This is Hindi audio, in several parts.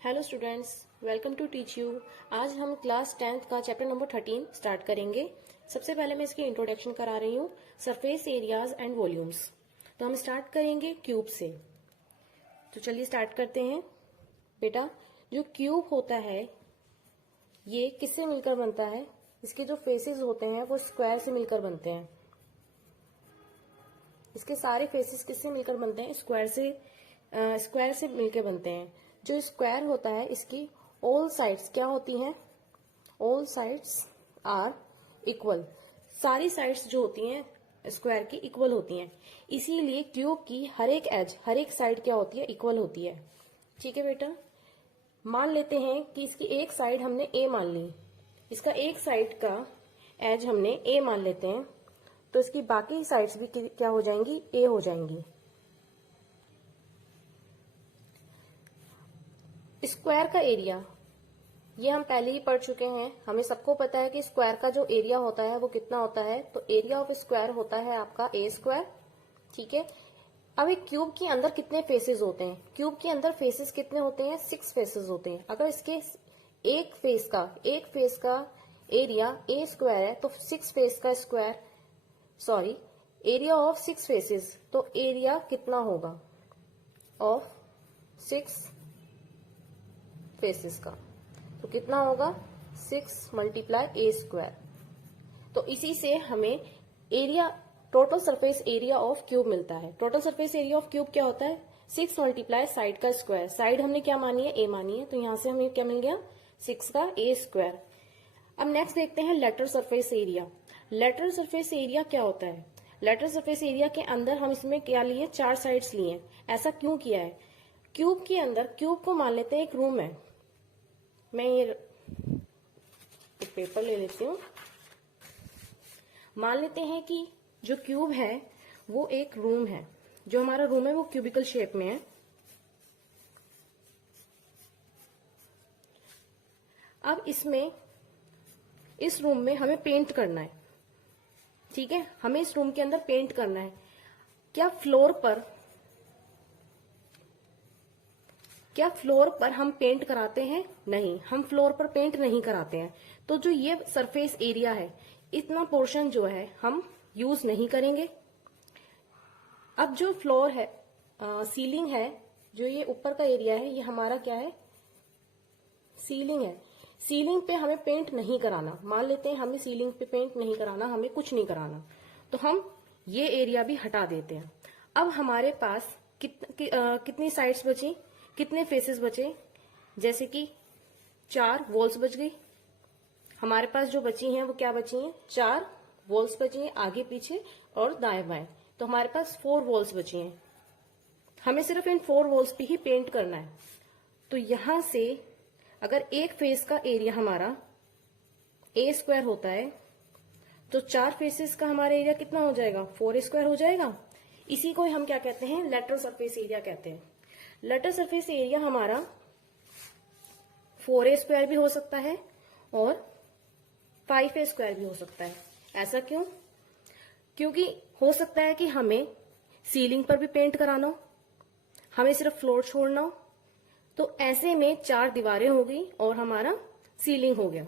Hello students, welcome to teach you. आज हम क्लास 10th का चैप्टर नंबर 13 स्टार्ट करेंगे। सबसे पहले मैं इसकी इंट्रोडक्शन करा रही हूँ, सरफेस एरियाज एंड वॉल्यूम्स। तो हम स्टार्ट करेंगे क्यूब से। तो चलिए स्टार्ट करते हैं। बेटा, जो क्यूब होता है ये किससे मिलकर बनता है? इसके जो फेसेस होते हैं वो स्क्वायर से मिलकर बनते हैं। इसके सारे फेसेस किससे मिलकर बनते हैं? स्क्वायर से मिलकर बनते हैं। जो स्क्वायर होता है इसकी ऑल साइड्स क्या होती हैं? All sides are equal. सारी साइड्स जो होती हैं स्क्वायर की इक्वल होती हैं। इसीलिए क्यूब की हर एक एज, हर एक साइड क्या होती है? इक्वल होती है। ठीक है बेटा, मान लेते हैं कि इसकी एक साइड हमने ए मान ली, इसका एक साइड का एज हमने ए मान लेते हैं, तो इसकी बाकी साइड्स भी क्या हो जाएंगी? ए हो जाएंगी। स्क्वायर का एरिया ये हम पहले ही पढ़ चुके हैं। हमें सबको पता है कि स्क्वायर का जो एरिया होता है वो कितना होता है। तो एरिया ऑफ स्क्वायर होता है आपका ए स्क्वायर। ठीक है। अब एक क्यूब के अंदर कितने फेसेस होते हैं? क्यूब के अंदर फेसेस कितने होते हैं? 6 फेसेस होते हैं। अगर इसके एक फेस का एरिया ए स्क्वायर है तो 6 फेस का square, sorry, area of 6 faces, तो एरिया कितना होगा ऑफ 6 फेसेस का? तो कितना होगा? 6 मल्टीप्लाई ए स्क्वायर। तो इसी से हमें area, total surface area of cube मिलता है। Total surface area of cube क्या होता है? 6 मल्टीप्लाई साइड का स्क्वायर। साइड हमने क्या मानी है? ए मानी है, तो यहां से हमें क्या मिल गया? 6 का ए स्क्वायर। अब नेक्स्ट देखते हैं lateral surface area. Lateral surface area क्या होता है? लेटरल सरफेस एरिया के अंदर हम इसमें क्या लिए? 4 साइड्स लिए। ऐसा क्यों किया है? क्यूब के अंदर, क्यूब को मान लेते हैं एक रूम है। मैं ये एक पेपर ले लेती हूँ। मान लेते हैं कि जो क्यूब है वो एक रूम है। जो हमारा रूम है वो क्यूबिकल शेप में है। अब इस रूम में हमें पेंट करना है। ठीक है, हमें इस रूम के अंदर पेंट करना है। क्या फ्लोर पर हम पेंट कराते हैं? नहीं, हम फ्लोर पर पेंट नहीं कराते हैं। तो जो ये सरफेस एरिया है, इतना पोर्शन जो है हम यूज नहीं करेंगे। अब जो फ्लोर है, सीलिंग है, जो ये ऊपर का एरिया है, ये हमारा क्या है? सीलिंग है। सीलिंग पे हमें पेंट नहीं कराना। मान लेते हैं हमें सीलिंग पे पेंट नहीं कराना, हमें कुछ नहीं कराना, तो हम ये एरिया भी हटा देते हैं। अब हमारे पास कितनी साइड्स बची? कितने फेसेस बचे? जैसे कि 4 वॉल्स बच गई। हमारे पास जो बची हैं वो क्या बची हैं? 4 वॉल्स बची हैं, आगे पीछे और दाएं बाएं। तो हमारे पास 4 वॉल्स बची हैं। हमें सिर्फ इन 4 वॉल्स पे ही पेंट करना है। तो यहां से अगर एक फेस का एरिया हमारा ए स्क्वायर होता है तो 4 फेसेस का हमारा एरिया कितना हो जाएगा? 4 स्क्वायर हो जाएगा। इसी को हम क्या कहते हैं? लेटरल सरफेस एरिया कहते हैं। लेटरल सरफेस एरिया हमारा 4a स्क्वायर भी हो सकता है और 5a स्क्वायर भी हो सकता है। ऐसा क्यों? क्योंकि हो सकता है कि हमें सीलिंग पर भी पेंट कराना हो, हमें सिर्फ फ्लोर छोड़ना हो, तो ऐसे में 4 दीवारें हो गई और हमारा सीलिंग हो गया।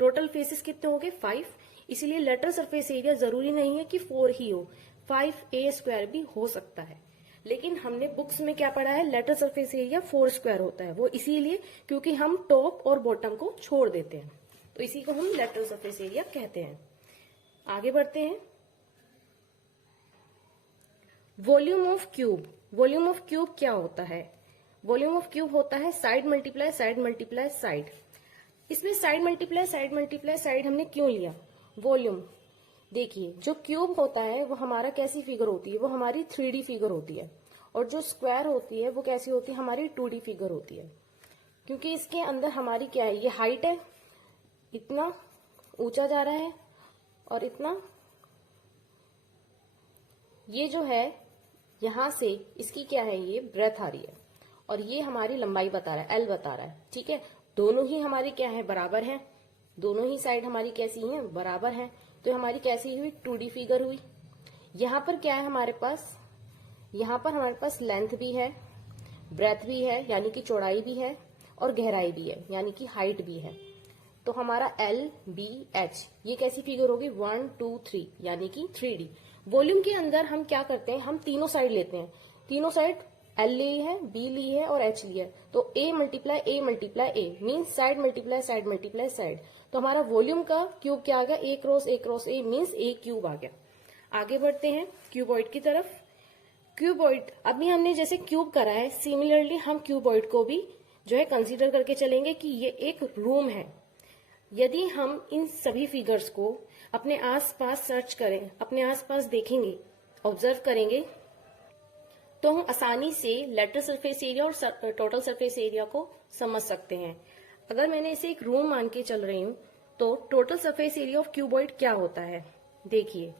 टोटल फेसेस कितने हो गए? 5। इसीलिए लेटरल सरफेस एरिया जरूरी नहीं है कि 4 ही हो, 5a स्क्वायर भी हो सकता है। लेकिन हमने बुक्स में क्या पढ़ा है? लेटरल सरफेस एरिया 4 स्क्वायर होता है। वो इसीलिए क्योंकि हम टॉप और बॉटम को छोड़ देते हैं, तो इसी को हम लेटरल सरफेस एरिया कहते हैं। आगे बढ़ते हैं। Volume of cube. Volume of cube क्या होता है? वॉल्यूम ऑफ क्यूब होता है side multiply side multiply side. इसमें side multiply side multiply side हमने क्यों लिया? वॉल्यूम देखिए, जो क्यूब होता है वो हमारा कैसी फिगर होती है? वो हमारी 3D फिगर होती है। और जो स्क्वायर होती है वो कैसी होती है? हमारी 2D फिगर होती है। क्योंकि इसके अंदर हमारी क्या है? ये हाइट है, इतना ऊंचा जा रहा है, और इतना, ये जो है यहां से इसकी क्या है? ये ब्रेथ आ रही है, और ये हमारी लंबाई बता रहा है, एल बता रहा है। ठीक है, दोनों ही हमारी क्या है? बराबर है। दोनों ही साइड हमारी कैसी हैं? बराबर है। तो हमारी कैसी हुई? 2D फिगर हुई। यहां पर क्या है हमारे पास? यहां पर हमारे पास लेंथ भी है, ब्रेथ भी है, यानी कि चौड़ाई भी है, और गहराई भी है, यानी कि हाइट भी है। तो हमारा LBH ये कैसी फिगर होगी, 1 2 3 यानी कि 3D। वॉल्यूम के अंदर हम क्या करते हैं, हम तीनों साइड लेते हैं, तीनों साइड L ली है, B ली है और H ली है, तो A multiply A means side multiply side. तो हमारा वॉल्यूम का क्यूब क्या आ गया, A cross A means A cube आ गया। आगे बढ़ते हैं क्यूबॉइड की तरफ। क्यूबॉइड अभी हमने जैसे क्यूब करा है, सिमिलरली हम क्यूबॉइड को भी जो है कंसीडर करके चलेंगे कि ये एक रूम है। यदि हम इन सभी फिगर्स को अपने आसपास सर्च करें, अपने आसपास देखेंगे, ऑब्जर्व करेंगे, तो हम आसानी से लेटरल सरफेस एरिया और टोटल सरफेस एरिया को समझ सकते हैं। अगर मैंने इसे एक रूम मान के चल रही हूं, तो total surface area of cuboid क्या होता है, देखिए।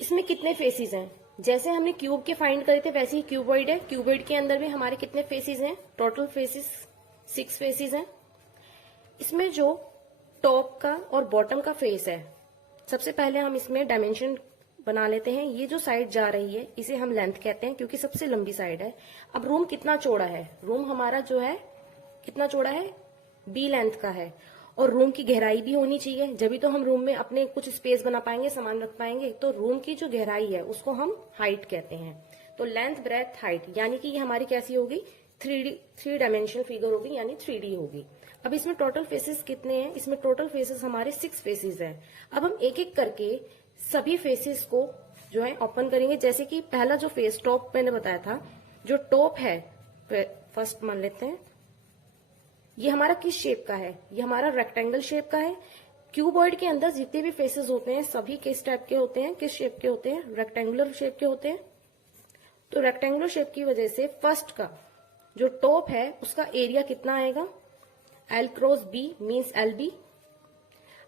इसमें कितने फेसेस हैं, जैसे हमने क्यूब के फाइंड करे थे वैसे ही क्यूबॉइड है। क्यूबॉइड के अंदर भी हमारे कितने फेसेस हैं, टोटल फेसेस 6 फेसेस हैं। इसमें जो टॉप का और बॉटम का फेस है, सबसे पहले हम इसमें डायमेंशन बना लेते हैं। ये जो साइड जा रही है इसे हम लेंथ कहते हैं, क्योंकि सबसे लंबी साइड है। अब रूम कितना चौड़ा है, रूम हमारा जो है कितना चौड़ा है, B लेंथ का है, और रूम की गहराई भी होनी चाहिए, जभी तो हम रूम में अपने कुछ स्पेस बना पाएंगे, सामान रख पाएंगे। तो रूम की जो गहराई है उसको हम हाइट कहते हैं। तो लेंथ ब्रेथ हाइट, यानी कि ये हमारी कैसी होगी, 3 डायमेंशनल फिगर होगी, यानी 3D होगी। अब इसमें टोटल फेसेस कितने हैं, इसमें टोटल फेसेस हमारे 6 फेसेस हैं। अब हम एक एक करके सभी फेसेस को जो है ओपन करेंगे। जैसे कि पहला जो फेस टॉप मैंने बताया था, जो टॉप है फर्स्ट मान लेते हैं, ये हमारा किस शेप का है, ये हमारा रेक्टेंगल शेप का है। क्यूबॉइड के अंदर जितने भी फेसेस होते हैं सभी किस टाइप के होते हैं, किस शेप के होते हैं, रेक्टेंगुलर शेप के होते हैं। तो रेक्टेंगुलर शेप की वजह से फर्स्ट का जो टॉप है उसका एरिया कितना आएगा, L cross B means LB।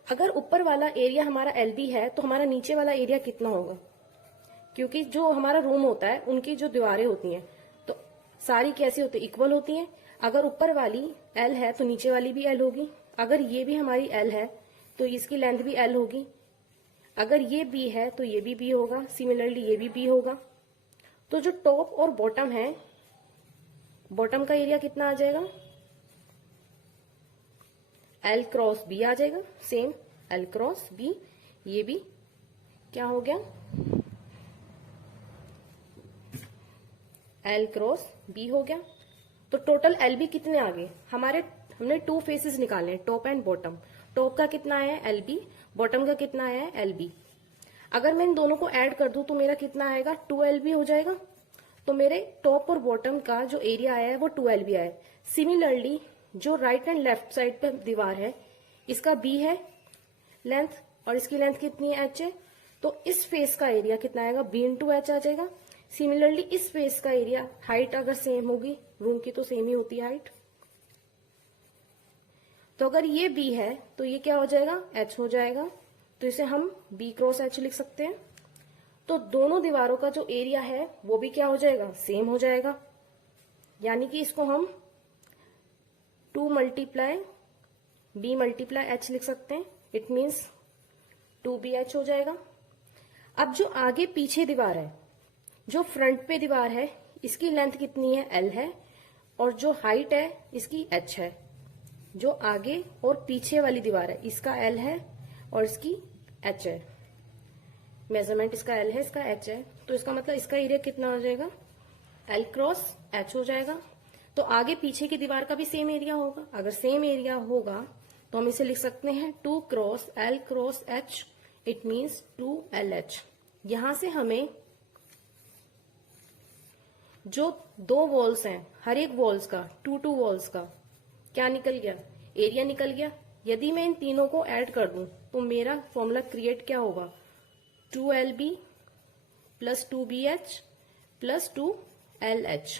अगर ऊपर वाला एरिया हमारा LB है तो हमारा नीचे वाला एरिया कितना होगा, क्योंकि जो हमारा रूम होता है उनकी जो दीवारें होती हैं तो सारी कैसी होती है, इक्वल होती हैं। अगर ऊपर वाली L है तो नीचे वाली भी L होगी। अगर ये भी हमारी L है तो इसकी लेंथ भी L होगी। अगर ये B है तो ये भी B होगा, सिमिलरली ये भी B होगा। तो जो टॉप और बॉटम है, बॉटम का एरिया कितना आ जाएगा, L क्रॉस B आ जाएगा, सेम L क्रॉस B। ये भी क्या हो गया, L क्रॉस B हो गया। तो टोटल LB कितने आ गए हमारे, हमने 2 फेसेस निकाले, टॉप एंड बॉटम। टॉप का कितना आया है LB, बॉटम का कितना आया है LB। अगर मैं इन दोनों को ऐड कर दूं तो मेरा कितना आएगा, 2LB हो जाएगा। तो मेरे टॉप और बॉटम का जो एरिया आया है वो 2LB आया है। सिमिलरली जो राइट एंड लेफ्ट साइड पे दीवार है इसका B है लेंथ, और इसकी लेंथ कितनी है, H है। तो इस फेस का एरिया कितना आएगा, B इंटू H आ जाएगा। सिमिलरली इस फेस का एरिया, हाइट अगर सेम होगी, रूम की तो सेम ही होती है हाइट, तो अगर ये B है तो ये क्या हो जाएगा, H हो जाएगा। तो इसे हम B क्रॉस H लिख सकते हैं। तो दोनों दीवारों का जो एरिया है वो भी क्या हो जाएगा, सेम हो जाएगा। यानी कि इसको हम 2 मल्टीप्लाई B मल्टीप्लाई H लिख सकते हैं। इट मीन्स 2BH हो जाएगा। अब जो आगे पीछे दीवार है, जो फ्रंट पे दीवार है, इसकी लेंथ कितनी है, L है, और जो हाइट है इसकी H है। जो आगे और पीछे वाली दीवार है इसका L है और इसकी H है। मेजरमेंट इसका L है, इसका H है, तो इसका मतलब इसका एरिया कितना हो जाएगा, L क्रॉस H हो जाएगा। तो आगे पीछे की दीवार का भी सेम एरिया होगा। अगर सेम एरिया होगा तो हम इसे लिख सकते हैं 2 cross L cross H, it means 2LH। यहां से हमें जो 2 वॉल्स हैं, हर एक वॉल्स का 2 वॉल्स का क्या निकल गया, एरिया निकल गया। यदि मैं इन तीनों को ऐड कर दूं तो मेरा फॉर्मूला क्रिएट क्या होगा, 2LB plus 2BH plus 2LH।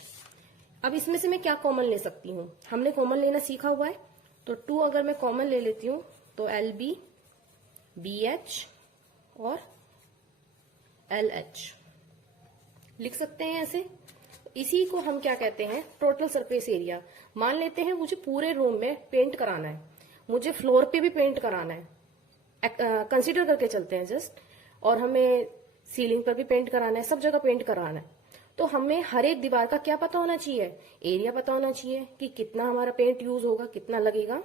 अब इसमें से मैं क्या कॉमन ले सकती हूँ, हमने कॉमन लेना सीखा हुआ है। तो 2 अगर मैं कॉमन ले लेती हूँ तो LB, BH और LH लिख सकते हैं ऐसे। इसी को हम क्या कहते हैं, टोटल सरफेस एरिया। मान लेते हैं मुझे पूरे रूम में पेंट कराना है, मुझे फ्लोर पे भी पेंट कराना है, कंसीडर करके चलते हैं जस्ट, और हमें सीलिंग पर भी पेंट कराना है, सब जगह पेंट कराना है, तो हमें हर एक दीवार का क्या पता होना चाहिए, एरिया पता होना चाहिए कि कितना हमारा पेंट यूज होगा, कितना लगेगा।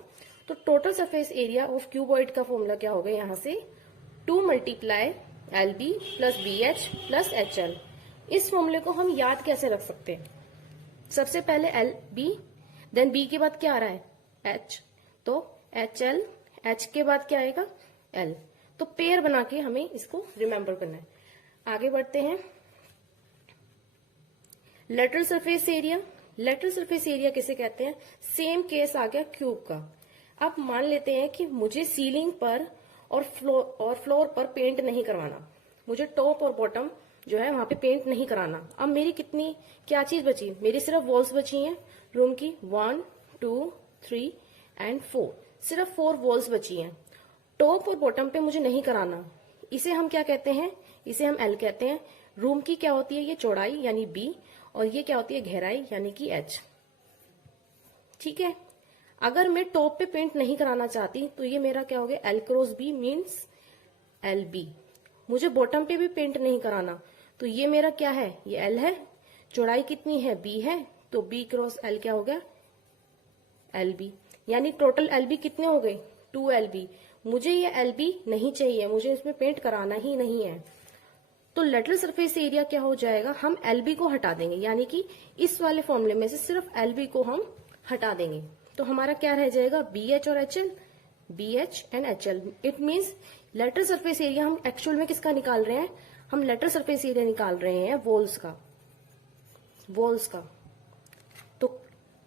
तो total surface area of cuboid का फॉर्मूला क्या होगा यहाँ से, 2 multiply LB plus BH plus HL। इस फॉर्मूले को हम याद कैसे रख सकते हैं, सबसे पहले LB, देन B के बाद क्या आ रहा है H, तो HL, H के बाद क्या आएगा L। तो पेयर बना के हमें इसको रिमेंबर करना है। आगे बढ़ते हैं, lateral surface area. Lateral surface area किसे कहते हैं, सेम केस आ गया क्यूब का। अब मान लेते हैं कि मुझे सीलिंग पर और फ्लोर पर पेंट नहीं करवाना, मुझे टॉप और बॉटम जो है वहां पे पेंट नहीं कराना। अब मेरी कितनी क्या चीज बची, मेरी सिर्फ वॉल्स बची हैं रूम की, 1 2 3 एंड 4, सिर्फ 4 वॉल्स बची हैं। टॉप और बॉटम पे मुझे नहीं कराना, इसे हम क्या कहते हैं, इसे हम L कहते हैं। रूम की क्या होती है, ये चौड़ाई यानी B, और ये क्या होती है गहराई यानी कि H। ठीक है, अगर मैं टॉप पे पेंट नहीं कराना चाहती तो ये मेरा क्या हो गया, L cross B means LB। मुझे बॉटम पे भी पेंट नहीं कराना तो ये मेरा क्या है, ये L है, चौड़ाई कितनी है B है, तो B क्रॉस L क्या हो गया LB, यानी टोटल LB कितने हो गए 2LB। मुझे ये LB नहीं चाहिए, मुझे इसमें पेंट कराना ही नहीं है। तो लेटरल सरफेस एरिया क्या हो जाएगा, हम LB को हटा देंगे, यानी कि इस वाले फॉर्मूले में से सिर्फ LB को हम हटा देंगे। तो हमारा क्या रह जाएगा, BH और HL, BH and HL। It means lateral surface area हम एक्चुअल में किसका निकाल रहे हैं, हम लेटरल सरफेस एरिया निकाल रहे हैं वॉल्स का, वॉल्स का। तो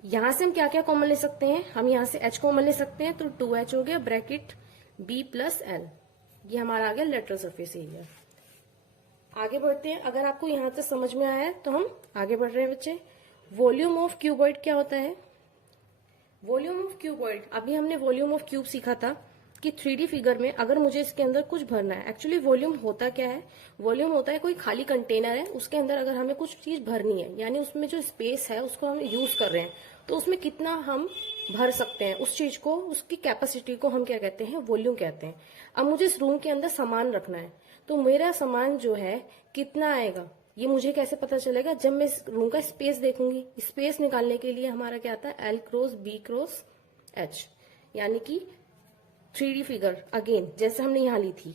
यहां से हम क्या क्या कॉमन ले सकते हैं, हम यहां से H कॉमन ले सकते हैं, तो 2H हो गया ब्रैकेट B प्लस L, ये हमारा आ गया लेटरल सरफेस एरिया। आगे बढ़ते हैं, अगर आपको यहां तक समझ में आया है तो हम आगे बढ़ रहे हैं बच्चे। वॉल्यूम ऑफ क्यूबॉइड क्या होता है, वॉल्यूम ऑफ क्यूबॉइड, अभी हमने वॉल्यूम ऑफ क्यूब सीखा था कि 3D फिगर में अगर मुझे इसके अंदर कुछ भरना है, एक्चुअली वॉल्यूम होता क्या है, वॉल्यूम होता है कोई खाली कंटेनर है, उसके अंदर अगर हमें कुछ चीज भरनी है, यानी उसमें जो स्पेस है उसको हम यूज कर रहे हैं, तो उसमें कितना हम भर सकते हैं उस चीज को, उसकी कैपेसिटी को हम क्या कहते हैं, वॉल्यूम कहते हैं। अब मुझे इस रूम के अंदर सामान रखना है, तो मेरा सामान जो है कितना आएगा, ये मुझे कैसे पता चलेगा, जब मैं इस रूम का स्पेस देखूंगी। स्पेस निकालने के लिए हमारा क्या आता है, L cross B cross H, यानी कि 3D फिगर अगेन जैसे हमने यहाँ ली थी,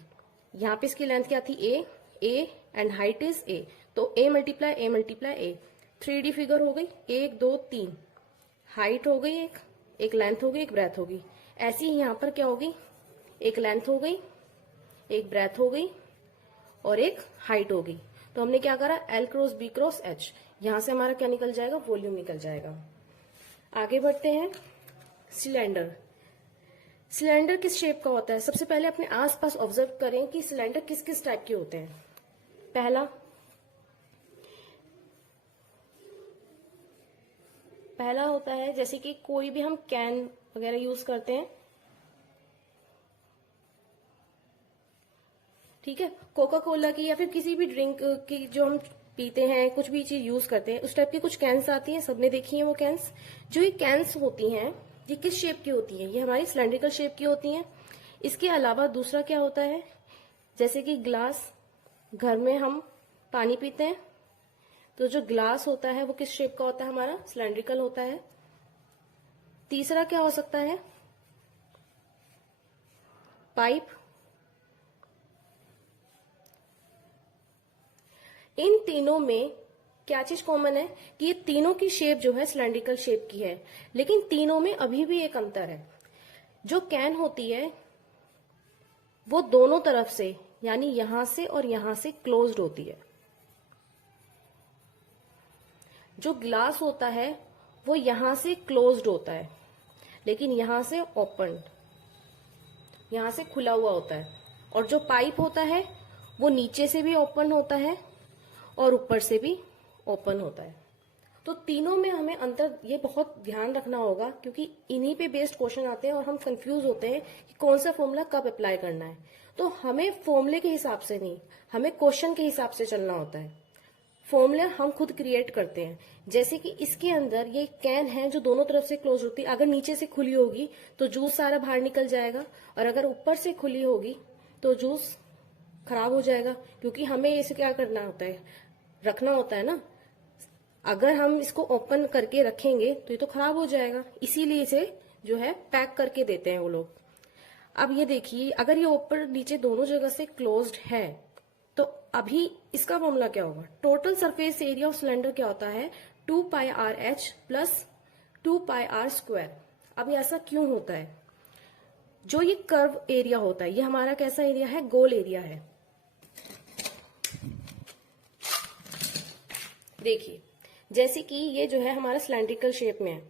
यहाँ पे इसकी लेंथ क्या थी A and height is A, तो A multiply A, 3D figure हो गई, 1 2 3, हाइट हो गई, एक लेंथ हो गई, एक ब्रेथ हो गई। ऐसी ही यहाँ पर क्या होगी, एक लेंथ हो गई, एक ब्रेथ हो गई और एक हाइट हो गई। तो हमने क्या करा, L cross B cross H, यहां से हमारा क्या निकल जाएगा, वॉल्यूम निकल जाएगा। आगे बढ़ते हैं, सिलेंडर। सिलेंडर किस शेप का होता है, सबसे पहले अपने आसपास ऑब्जर्व करें कि सिलेंडर किस किस टाइप के होते हैं। पहला होता है जैसे कि कोई भी हम कैन वगैरह यूज करते हैं, ठीक है, कोका कोला की या फिर किसी भी ड्रिंक की जो हम पीते हैं, कुछ भी चीज यूज करते हैं, उस टाइप की कुछ कैंस आती हैं, सबने देखी हैं वो कैंस। जो ये कैंस होती हैं ये किस शेप की होती हैं, ये हमारी सिलेंड्रिकल शेप की होती हैं। इसके अलावा दूसरा क्या होता है, जैसे कि ग्लास, घर में हम पानी पीते हैं तो जो ग्लास होता है वो किस शेप का होता है, हमारा सिलेंड्रिकल होता है। तीसरा क्या हो सकता है, पाइप। इन तीनों में क्या चीज कॉमन है कि ये तीनों की शेप जो है सिलेंड्रिकल शेप की है, लेकिन तीनों में अभी भी एक अंतर है। जो कैन होती है वो दोनों तरफ से, यानी यहां से और यहां से क्लोज्ड होती है। जो ग्लास होता है वो यहां से क्लोज्ड होता है, लेकिन यहां से ओपन, यहां से खुला हुआ होता है। और जो पाइप होता है वो नीचे से भी ओपन होता है और ऊपर से भी ओपन होता है। तो तीनों में हमें अंतर ये बहुत ध्यान रखना होगा, क्योंकि इन्हीं पे बेस्ड क्वेश्चन आते हैं और हम कंफ्यूज होते हैं कि कौन सा फॉर्मूला कब अप्लाई करना है। तो हमें फॉर्मूले के हिसाब से नहीं, हमें क्वेश्चन के हिसाब से चलना होता है। फॉर्मूला हम खुद क्रिएट करते हैं। जैसे कि इसके अंदर ये कैन है जो दोनों तरफ से क्लोज होती है, अगर नीचे से खुली होगी तो जूस सारा बाहर निकल जाएगा, और अगर ऊपर से खुली होगी तो जूस खराब हो जाएगा, क्योंकि हमें इसे क्या करना होता है, रखना होता है ना। अगर हम इसको ओपन करके रखेंगे तो ये तो खराब हो जाएगा, इसीलिए इसे जो है पैक करके देते हैं वो लोग। अब ये देखिए, अगर ये ऊपर नीचे दोनों जगह से क्लोज्ड है तो अभी इसका फॉर्मूला क्या होगा, total surface area of cylinder क्या होता है, 2πrh प्लस 2πr स्क्वायर। अब ऐसा क्यों होता है, जो ये कर्व एरिया होता है ये हमारा कैसा एरिया है, गोल एरिया है। देखिए जैसे कि ये जो है हमारा सिलेंड्रिकल शेप में है,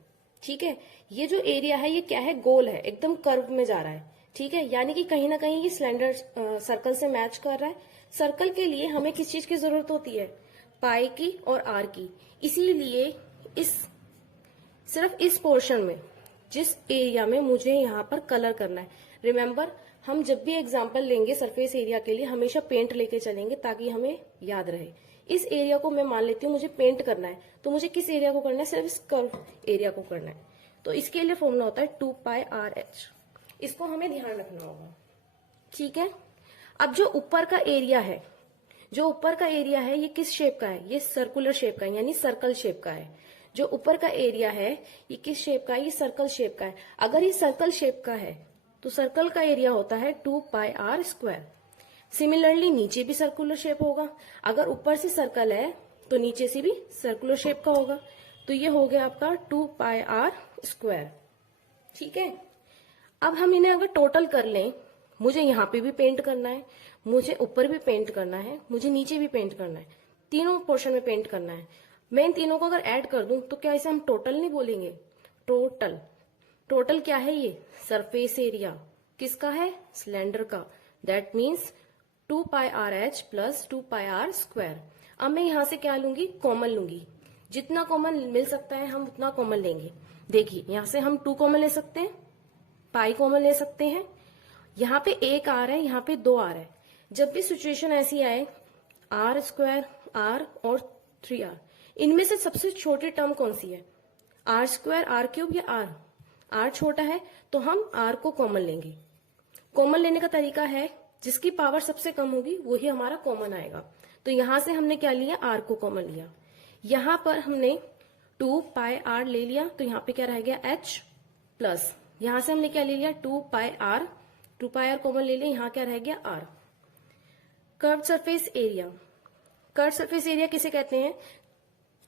ठीक है, ये जो एरिया है ये क्या है, गोल है, एकदम कर्व में जा रहा है, ठीक है, यानी कि कहीं ना कहीं ये सिलेंडर सर्कल से मैच कर रहा है। सर्कल के लिए हमें किस चीज की जरूरत होती है, पाई की और आर की, इसीलिए सिर्फ इस पोर्शन में, जिस एरिया में मुझे यहाँ पर कलर करना है, रिमेम्बर हम जब भी एग्जाम्पल लेंगे सरफेस एरिया के लिए हमेशा पेंट लेके चलेंगे ताकि हमें याद रहे। इस एरिया को मैं मान लेती हूँ मुझे पेंट करना है, तो मुझे किस एरिया को करना है, सिर्फ इस कर्व एरिया को करना है, तो इसके लिए फॉर्मूला होता है 2πrh। इसको हमें ध्यान रखना होगा, ठीक है। अब जो ऊपर का एरिया है, जो ऊपर का एरिया है ये किस शेप का है, ये सर्कुलर शेप का है, यानी सर्कल शेप का है। जो ऊपर का एरिया है ये किस शेप का है, ये सर्कल शेप का है। अगर ये सर्कल शेप का है तो सर्कल का एरिया होता है 2πr स्क्वायर। सिमिलरली नीचे भी सर्कुलर शेप होगा, अगर ऊपर से सर्कल है तो नीचे से भी सर्कुलर शेप का होगा, तो ये हो गया आपका 2πr स्क्वायर, ठीक है। अब हम इन्हें अगर टोटल कर लें, मुझे यहाँ पे भी पेंट करना है, मुझे ऊपर भी पेंट करना है, मुझे नीचे भी पेंट करना है, तीनों पोर्शन में पेंट करना है। मैं इन तीनों को अगर ऐड कर दूं तो क्या इसे हम टोटल नहीं बोलेंगे, टोटल। टोटल क्या है, ये सरफेस एरिया किसका है, सिलेंडर का, that means 2πrh plus 2πr square. अब मैं यहां से क्या लूंगी, कॉमन लूंगी, जितना कॉमन मिल सकता है हम उतना कॉमन लेंगे। देखिए यहां से हम 2 कॉमन ले सकते हैं, पाई कॉमन ले सकते हैं, यहाँ पे एक आर है, यहाँ पे 2 आर है। जब भी सिचुएशन ऐसी आए, आर स्क्वायर, आर और 3r, इनमें से सबसे छोटी टर्म कौन सी है, आर स्क्वायर, आर क्यूब या आर। आर छोटा है तो हम आर को कॉमन लेंगे। कॉमन लेने का तरीका है जिसकी पावर सबसे कम होगी वही हमारा कॉमन आएगा। तो यहां से हमने क्या लिया, आर को कॉमन लिया, यहां पर हमने 2πr ले लिया, तो यहाँ पे क्या रह गया, h प्लस यहां से हमने क्या ले लिया, 2πr कॉमन ले लिया, यहाँ क्या रह गया, r। Curve surface area, curve surface area किसे कहते हैं,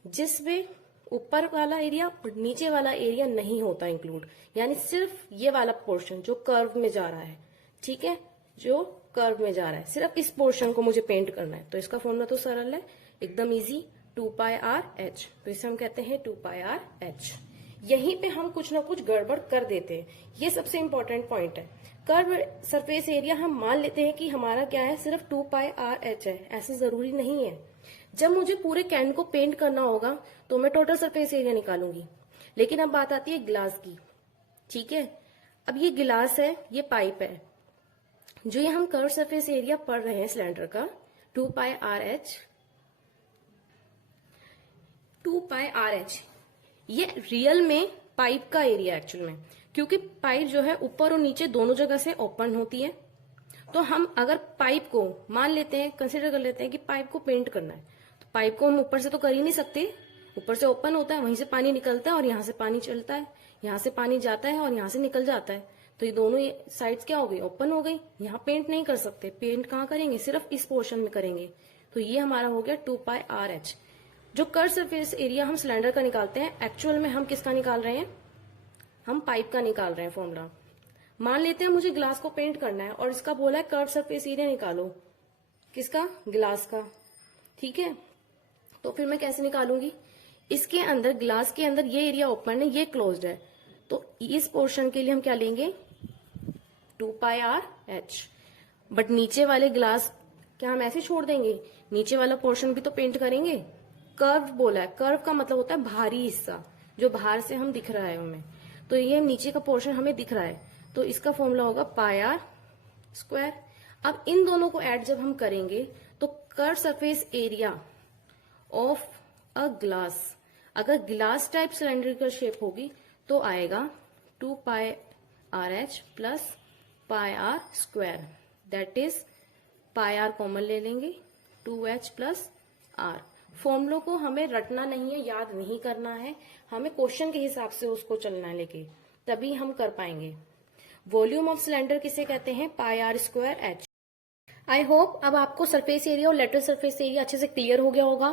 जिसमें ऊपर वाला एरिया और नीचे वाला एरिया नहीं होता इंक्लूड, यानी सिर्फ ये वाला पोर्शन जो कर्व में जा रहा है, ठीक है, जो कर्व में जा रहा है, सिर्फ इस पोर्शन को मुझे पेंट करना है। तो इसका फॉर्मूला तो सरल है, एकदम इजी, 2πrh, तो इसे हम कहते हैं 2πrh। यहीं पे हम कुछ ना कुछ गड़बड़ कर देते हैं, ये सबसे इंपॉर्टेंट पॉइंट है। कर्व सरफेस एरिया हम मान लेते हैं कि हमारा क्या है, सिर्फ 2πrh है, ऐसा जरूरी नहीं है। जब मुझे पूरे कैन को पेंट करना होगा तो मैं टोटल सरफेस एरिया निकालूंगी। लेकिन अब बात आती है गिलास की, ठीक है। अब ये गिलास है, ये पाइप है, जो ये हम कर्व सरफेस एरिया पढ़ रहे हैं सिलेंडर का 2πrh, 2πrh, ये रियल में पाइप का एरिया एक्चुअल में, क्योंकि पाइप जो है ऊपर और नीचे दोनों जगह से ओपन होती है। तो हम अगर पाइप को मान लेते हैं, कंसिडर कर लेते हैं कि पाइप को पेंट करना है, तो पाइप को हम ऊपर से तो कर ही नहीं सकते, ऊपर से ओपन होता है, वहीं से पानी निकलता है और यहाँ से पानी चलता है, यहाँ से पानी जाता है और यहाँ से निकल जाता है, तो ये दोनों साइड्स क्या हो गई, ओपन हो गई। यहाँ पेंट नहीं कर सकते, पेंट कहाँ करेंगे, सिर्फ इस पोर्शन में करेंगे। तो ये हमारा हो गया 2πrh। जो कर्व सरफेस एरिया हम सिलेंडर का निकालते हैं, एक्चुअल में हम किसका निकाल रहे हैं, हम पाइप का निकाल रहे हैं फॉर्मूला। मान लेते हैं मुझे ग्लास को पेंट करना है और इसका बोला है कर्व सरफेस एरिया निकालो, किसका, ग्लास का, ठीक है। तो फिर मैं कैसे निकालूंगी, इसके अंदर, ग्लास के अंदर ये एरिया ओपन है, ये क्लोज्ड है, तो इस पोर्शन के लिए हम क्या लेंगे, 2πrh। बट नीचे वाले ग्लास क्या हम ऐसे छोड़ देंगे, नीचे वाला पोर्शन भी तो पेंट करेंगे। कर्व बोला है, कर्व का मतलब होता है भारी हिस्सा, जो बाहर से हम दिख रहा है हमें, तो ये नीचे का पोर्शन हमें दिख रहा है, तो इसका फॉर्मूला होगा πr स्क्वायर। अब इन दोनों को ऐड जब हम करेंगे तो curve surface area of a glass. अगर ग्लास टाइप सिलेंड्रिकल शेप होगी तो आएगा 2 pi r h plus pi r square, that is pi r common ले लेंगे, 2h प्लस आर। फॉर्मूलों को हमें रटना नहीं है, याद नहीं करना है, हमें क्वेश्चन के हिसाब से उसको चलना है लेके, तभी हम कर पाएंगे। वॉल्यूम ऑफ सिलेंडर किसे कहते हैं? Pi r square h. I hope अब आपको सरफेस एरिया और लेटरल सरफेस एरिया अच्छे से क्लियर हो गया होगा।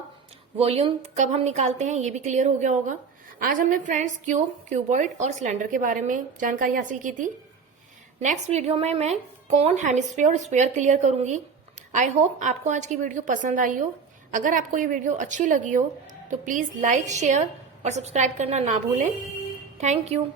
वॉल्यूम कब हम निकालते हैं ये भी क्लियर हो गया होगा। आज हमने फ्रेंड्स क्यूब, क्यूबॉइड और सिलेंडर के बारे में जानकारी हासिल की थी। नेक्स्ट वीडियो में मैं कोन, हेमिस्फीयर और स्फीयर क्लियर करूंगी। आई होप आपको आज की वीडियो पसंद आई हो। अगर आपको ये वीडियो अच्छी लगी हो तो प्लीज लाइक, शेयर और सब्सक्राइब करना ना भूलें। Thank you.